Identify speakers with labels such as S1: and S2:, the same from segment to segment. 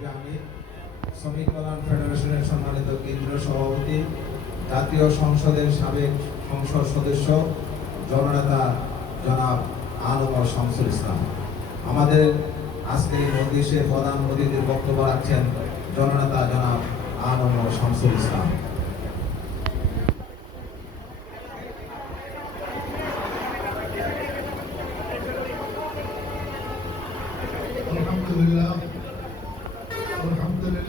S1: গ্রামে শ্রমিক কল্যাণ ফেডারেশনের সম্মানিত কেন্দ্রীয় সভাপতি, জাতীয় সংসদের সাবেক সংসদ সদস্য, জননেতা জনাব আনোয়ার শামসুল ইসলাম। আমাদের আজকে মজলিসে প্রধান অতিথির বক্তব্য রাখছেন জননেতা জনাব আনোয়ার শামসুল ইসলাম।
S2: আলহামদুলিল্লাহ।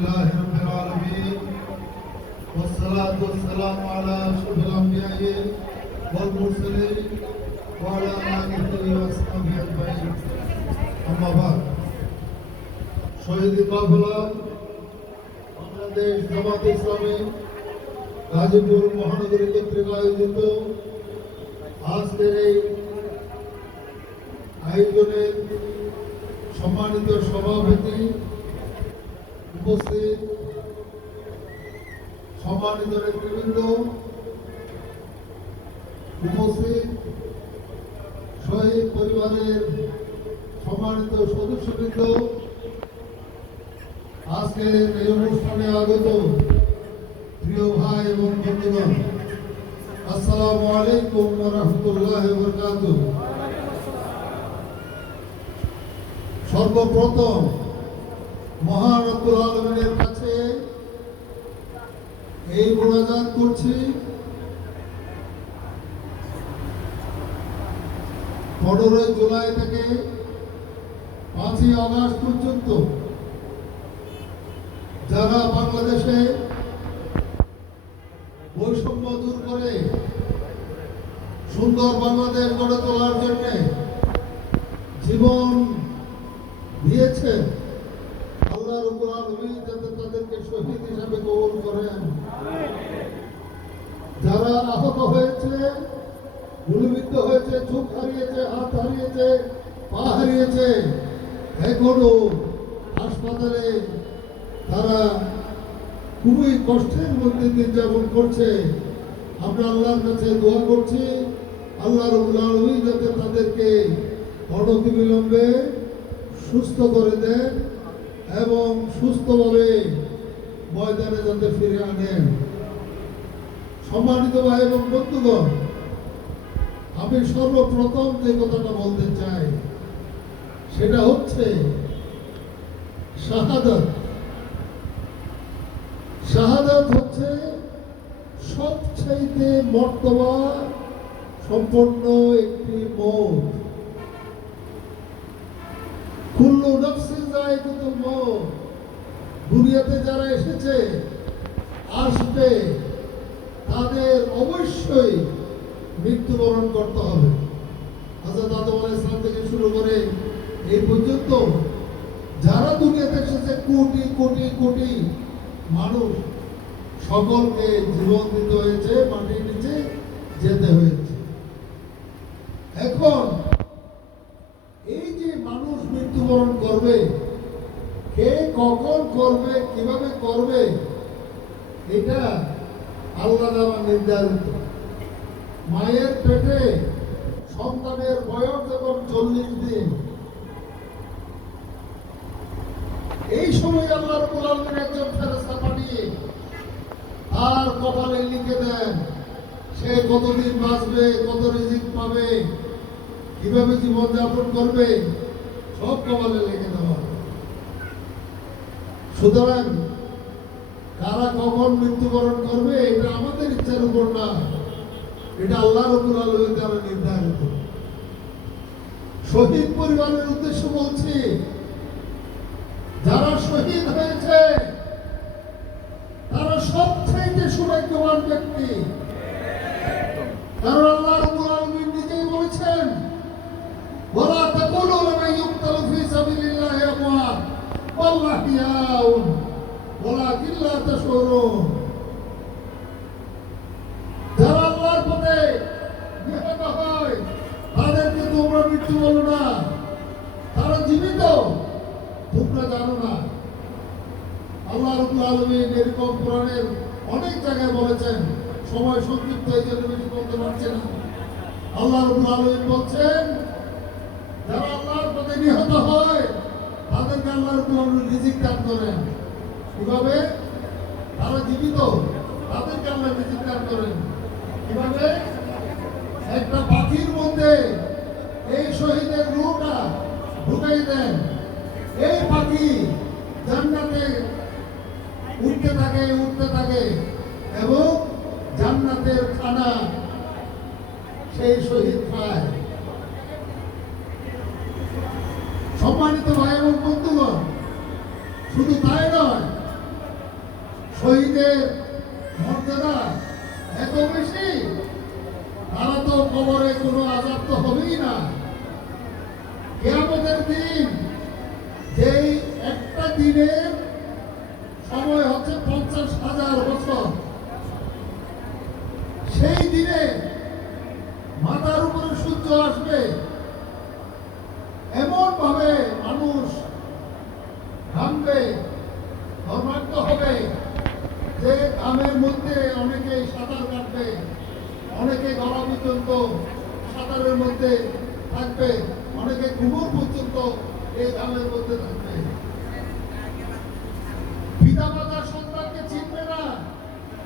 S2: لله الحمد لله رب العالمين والصلاة والسلام على أشرف الأنبياء والمرسلين وعلى آله وأصحابه أجمعين أما بعد শহীদ কাফেলা বাংলাদেশ জামাত ইসলামী গাজীপুর মহানগরী কর্তৃক আয়োজিত আজকের এই আয়োজনের সম্মানিত সভাপতি আসসালামু আলাইকুম রহমতুল্লাহ বরকাতুহ। সর্বপ্রথম মহান রব্বুল আলমিনের কাছে এই মোনাজাত করছি। পনেরোই জুলাই থেকে পাঁচই আগস্ট পর্যন্ত যারা বাংলাদেশে বৈষম্য দূর করে সুন্দর বাংলাদেশ গড়ে তোলার জন্য জীবন দিয়েছে। আল্লাহর উপর নবী যাতে তাদেরকে শহীদ হিসাবে কবুল করেন। যারা আহত হয়েছে, গুলিবিদ্ধ হয়েছে, চোখ হারিয়েছে, হাত হারিয়েছে, পা হারিয়েছে, এখনও হাসপাতালে তারা খুবই কষ্টের মধ্যে দিন যাপন করছে। আমরা আল্লাহর কাছে দোয়া করছি। আল্লাহ রবুল আলমী যাতে তাদেরকে অনতিবিলম্বে সুস্থ করে দেন এবং সুস্থভাবে ময়দানে যাতে ফিরে আনেন। সম্মানিত ভাই এবং বন্ধুগণ, আমি সর্বপ্রথম যে কথাটা বলতে চাই, সেটা হচ্ছে শাহাদাত। শাহাদাত হচ্ছে সবচাইতে মর্তবা সম্পন্ন একটি মত। কুল্লু নফসিন যায়কুতুল মউত দুনিয়াতে যারা এসেছে, আসবে, তাদের অবশ্যই মৃত্যুবরণ করতে হবে। হযরত আদম আলাইহিস থেকে শুরু করে এই পর্যন্ত যারা দুনিয়াতে এসেছে, কোটি কোটি কোটি মানুষ সকলকে জীবন দিতে হয়েছে, মাটির নিচে যেতে হয়েছে। এখন এই যে মানুষ মৃত্যুবরণ করবে, কে কখন করবে, কীভাবে করবে, এটা আল্লাহ দ্বারা নির্ধারিত। মায়ের পেটে সন্তানের বয়স যখন চল্লিশ দিন। এই সময় আল্লাহ রবুল আলমের একজন ফেরস্তা পাঠিয়ে আর কপালে লিখে দেন, সে কতদিন বাঁচবে, কত রিজিক পাবে কীভাবে জীবন যাপন করবে, সব কপালে লিখে দেওয়া। সুতরাং কারা কখন মৃত্যুবরণ করবে, এটা আমাদের ইচ্ছার উপর না, এটা আল্লাহ রবুল আলমের দ্বারা নির্ধারিত। শহীদ পরিবারের উদ্দেশ্য বলছি, যারা শহীদ হয়েছে, তারা সবচাইতে সৌভাগ্যবান ব্যক্তি। কারণ আল্লাহ রাব্বুল আলামিন নিজেই বলেছেন ওয়ালা তাকুলু লিমান ইউকতালু ফি সাবিলিল্লাহি আমওয়াত বাল আহইয়াউন ওয়ালাকিন লা তাশউরুন যারা আল্লাহর পথে নিহত হয়, তাদেরকে তোমরা মৃত্যু বলো না। তারা জীবিত, তোমরা জানো না। আল্লাহ রব্বুল আলামিন এরকম কোরআনের অনেক জায়গায় বলেছেন, সময় সংক্ষিপ্ত এই জন্য বেশি বলতে পারছে না। আল্লাহ রব্বুল আলামিন বলছেন যারা আল্লাহর পথে নিহত হয় তাদের তাদেরকে আল্লাহ রব্বুল এই পাখি জান্নাতে উঠতে থাকে উঠতে থাকে এবং জান্নাতের খানা সেই শহীদ খায় সম্মানিত ভাই এবং বন্ধুগণ শুধু তাই নয় শহীদের মর্যাদা এত বেশি তারা তো কবরে কোনো আজাব তো হবেই না কেয়ামতের দিন যেই একটা দিনের সময় হচ্ছে পঞ্চাশ হাজার বছর সেই দিনে মাথার উপরে সূর্য আসবে এমন ভাবে মানুষ ঘামবে ধর্মাক্ত হবে যে ঘামের মধ্যে অনেকে সাঁতার কাটবে অনেকে গলা পর্যন্ত সাঁতারের মধ্যে থাকবে অনেকে ঘুমোর পর্যন্ত এই ঘামের মধ্যে থাকবে পিতা সন্তানকে চিনবে না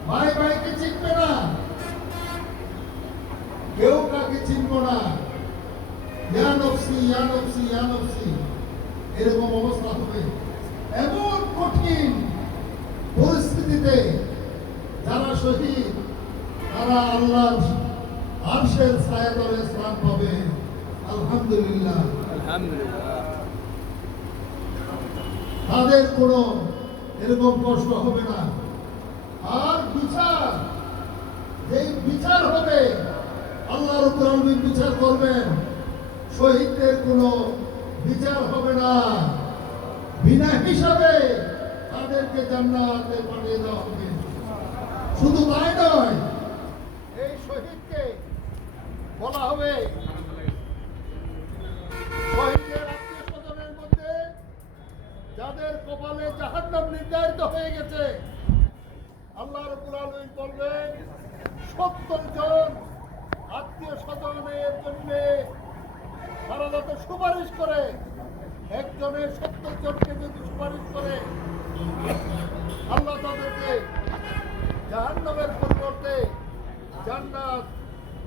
S2: ভাই ভাইকে চিনবে না কেউ কাকে চিনব না। ইয়া নফসি ইয়া নফসি ইয়া নফসি এরকম অবস্থা হবে। এমন কঠিন পরিস্থিতিতে যারা শহীদ তারা আল্লাহর আরশের ছায়া তলে স্নান পাবে। আলহামদুলিল্লাহ।
S3: আলহামদুলিল্লাহ।
S2: তাদের কোনো এরকম কষ্ট হবে না। আর বিচার যেই বিচার হবে। আল্লাহ আলামিন বিচার করবেন। শহীদদের কোনো বিচার হবে না। বিনা হিসাবে তাদেরকে জান্নাতে পাঠিয়ে দেওয়া হবে। শুধু তাই নয়, এই শহীদকে বলা হবে হয়ে গেছে। আল্লাহ রব্বুল আলামিন বলবেন সত্তর জন আত্মীয় স্বজনের জন্য তারা যাতে সুপারিশ করে একজনের সত্তর জনকে যদি সুপারিশ করে, আল্লাহ তাদেরকে জাহান্নামের পরিবর্তে জান্নাত,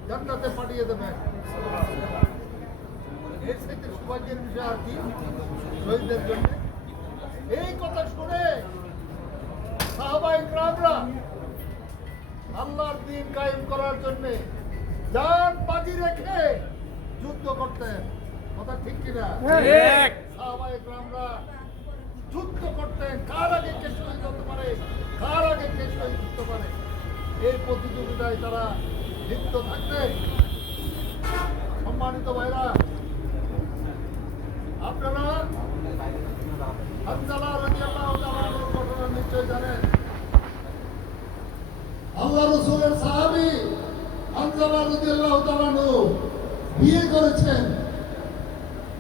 S2: জান্নাতে পাঠিয়ে দেবেন এর সাথে সৌভাগ্যের বিষয় আর কি? শহীদদের জন্য। এই কথা শুনে সাহাবাই আল্লাহর দিন কায়েম করার জন্য যান বাজি রেখে যুদ্ধ করতেন। কথা ঠিক কিনা? সাহাবাই গ্রামরা যুদ্ধ করতেন। কার আগে কে শহীদ হতে পারে? কার আগে কে শহীদ হতে পারে? এই প্রতিযোগিতায় তারা লিপ্ত থাকতেন। সম্মানিত ভাইরা আপনারা হানজালা ঘটনা নিশ্চয় জানেন। আল্লাহ রাসূলের সাহাবী তাআলা বিয়ে করেছেন,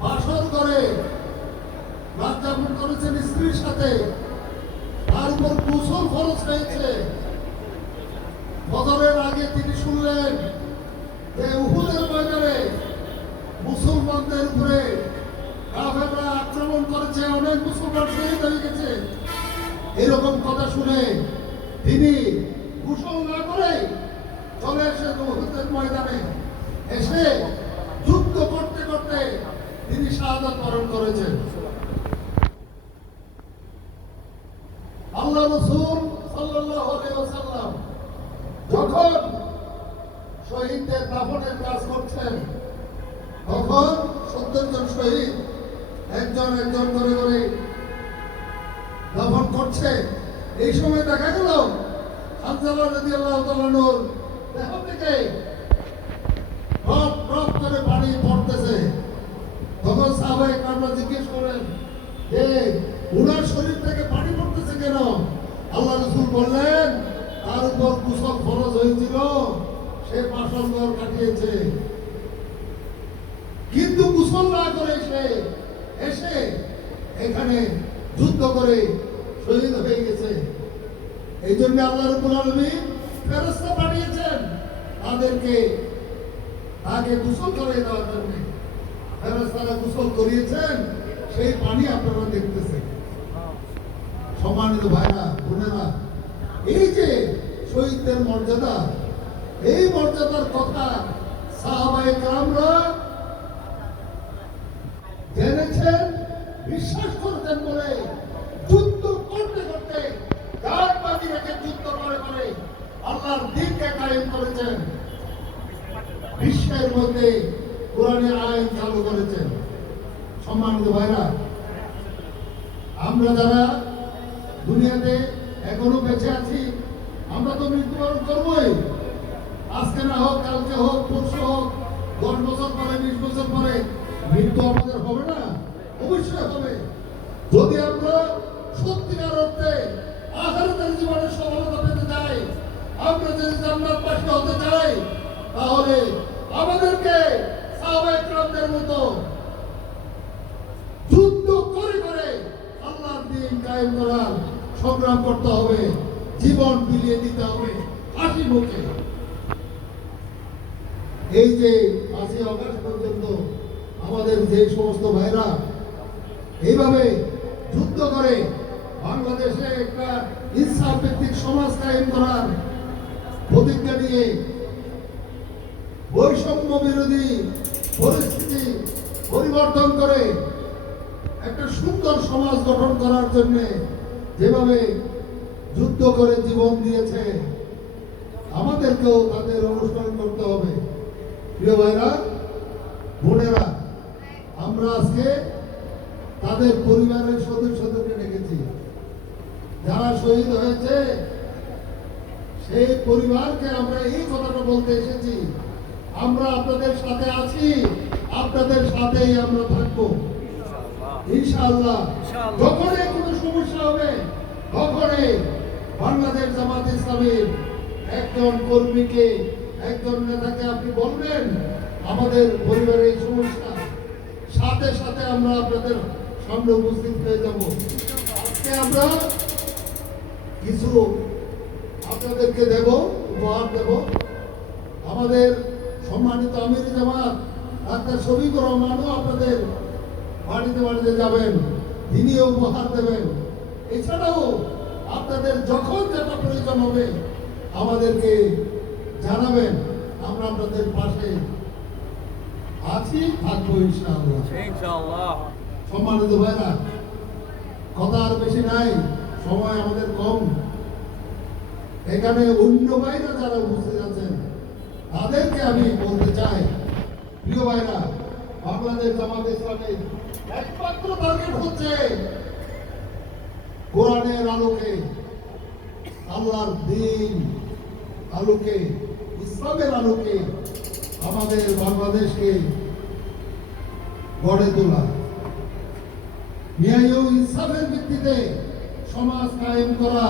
S2: বাসর করে রাত করেছেন স্ত্রীর সাথে। তার উপর কুশল খরচ হয়েছে। বদরের আগে তিনি শুনলেন যে উহুদের ময়দানে মুসলমানদের উপরে কাফেররা আক্রমণ করেছে, অনেক মুসলমান শহীদ হয়ে গেছে। এরকম কথা শুনে তিনি কুশল না করে চলে এসে উহুদের ময়দানে এসে যুদ্ধ করতে করতে তিনি শাহাদাত বরণ করেছেন। আল্লাহ রসুল ওয়াসাল্লাম যখন শহীদদের দাফনের কাজ করছেন, তখন সত্তর শহীদ একজন একজন করে করে দাফন করছে। এই সময় দেখা গেল আল্লাহ রসুল বললেন, তার উপর কুশল খরচ হয়েছিল, সে পাশঙ্গর কাটিয়েছে। কিন্তু কুশল না করে সে এসে এখানে যুদ্ধ করে শহীদ হয়ে গেছে এই জন্য আল্লাহ রব্বুল আলামিন ফেরেশতা পাঠিয়েছেন। তাদেরকে তাকে গোসল করে দেওয়ার জন্য। ফেরেশতারা গোসল করিয়েছেন, সেই পানি আপনারা দেখতেছেন। সম্মানিত ভাইরা, বোনেরা, এই যে শহীদদের মর্যাদা, এই মর্যাদার কথা সাহাবায়ে কামরা জেনেছেন, বিশ্বাস করতেন বলে যুদ্ধ করতে করতে গান বাজি রেখে যুদ্ধ করে করে আল্লাহর কায়েম করেছেন। বিশ্বের মধ্যে কোরআনের আইন চালু করেছেন। সম্মানিত ভাইরা, আমরা যারা দুনিয়াতে এখনও বেঁচে আছি, আমরা তো মৃত্যুবরণ করবোই। আজকে না হোক, কালকে হোক, পরশু হোক, দশ বছর পরে, বিশ বছর পরে মৃত্যু আমাদের হবে না? অবশ্যই হবে। যদি আমরা সত্যিকার অর্থে আহারতের জীবনে সফলতা পেতে চাই আমরা যদি জান্নাতবাসী হতে চাই, তাহলে আমাদেরকে সাহাবায়ে কেরামদের মতো যুদ্ধ করে করে আল্লাহর দিন কায়েম করার সংগ্রাম করতে হবে, জীবন বিলিয়ে দিতে হবে হাসি মুখে। এই যে পাঁচই অগস্ট পর্যন্ত আমাদের যে সমস্ত ভাইরা এইভাবে যুদ্ধ করে বাংলাদেশে একটা ইনসাফ ভিত্তিক সমাজ কায়েম করার প্রতিজ্ঞা নিয়ে বৈষম্য বিরোধী পরিস্থিতি পরিবর্তন করে একটা সুন্দর সমাজ গঠন করার জন্য যেভাবে যুদ্ধ করে জীবন দিয়েছে, আমাদেরকেও তাদের অনুসরণ করতে হবে। প্রিয় ভাইরা, বোনেরা, আমরা আজকে তাদের পরিবারের সদস্যদেরকে ডেকেছি। যারা শহীদ হয়েছে সেই পরিবারকে আমরা এই কথাটা বলতে এসেছি। আমরা আপনাদের সাথে আছি আপনাদের সাথেই আমরা থাকব। ইনশাআল্লাহ। যখনই কোনো সমস্যা হবে তখনই বাংলাদেশ জামাত ইসলামের একজন কর্মীকে একজন নেতাকে আপনি বলবেন আমাদের পরিবারের সমস্যা। সাথে সাথে আমরা আপনাদের সামনে উপস্থিত হয়ে যাব। আজকে আমরা কিছু আপনাদেরকে দেব উপহার দেব। আমাদের সম্মানিত আমির জামাত ডাক্তার শফিকুর রহমানও আপনাদের বাড়িতে বাড়িতে যাবেন তিনিও উপহার দেবেন। এছাড়াও আপনাদের যখন যেটা প্রয়োজন হবে আমাদেরকে জানাবেন আমরা আপনাদের পাশে আছি থাকব ইনশাআল্লাহ।
S3: ইনশাআল্লাহ।
S2: সম্মানিত ভাইরা কথা আর বেশি নাই সময় আমাদের কম। এখানে অন্য ভাইরা যারা উপস্থিত আছেন, তাদেরকে আমি বলতে চাই, প্রিয় ভাইরা, বাংলাদেশ জামাত ইসলামের একমাত্র টার্গেট হচ্ছে কোরআনের আলোকে, আল্লাহর দিন আলোকে, ইসলামের আলোকে আমাদের বাংলাদেশকে গড়ে তোলা। ইনসাফের ভিত্তিতে সমাজ কায়েম করা।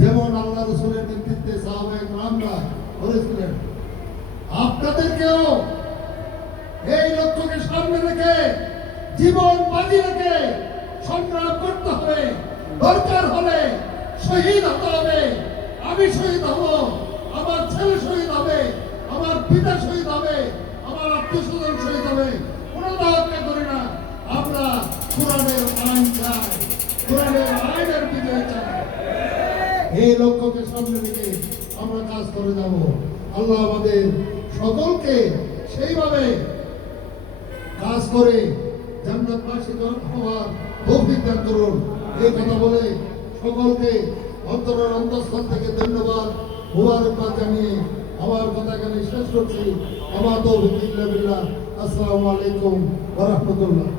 S2: যেমন আল্লাহ রসুলের নেতৃত্বে সাহাবায়ে রামরা করেছিলেন আপনাদেরকেও এই লক্ষ্যকে সামনে রেখে জীবন বাজি রেখে সংগ্রাম করতে হবে। দরকার হলে শহীদ হতে হবে। আমি শহীদ হব, আমার ছেলে শহীদ হবে, আমার পিতা শহীদ হবে, আমার আত্মীয় স্বজন শহীদ হবে। কোনো দাওয়াতকে করি না। আমরা কোরআনের আইন চাই। এই লক্ষ্যকে সামনে রেখে আমরা কাজ করে যাব। আল্লাহ আমাদের সকলকে সেইভাবে কাজ করে জান্নাতবাসী হওয়ার তৌফিক দান করুন। এই কথা বলে সকলকে অন্তরের অন্তঃস্থল থেকে ধন্যবাদ, মুবারকবাদ জানিয়ে আমার কথা এখানে শেষ করছি। আমার তৌফিক আসসালামু আলাইকুম রাহমাতুল্লাহ।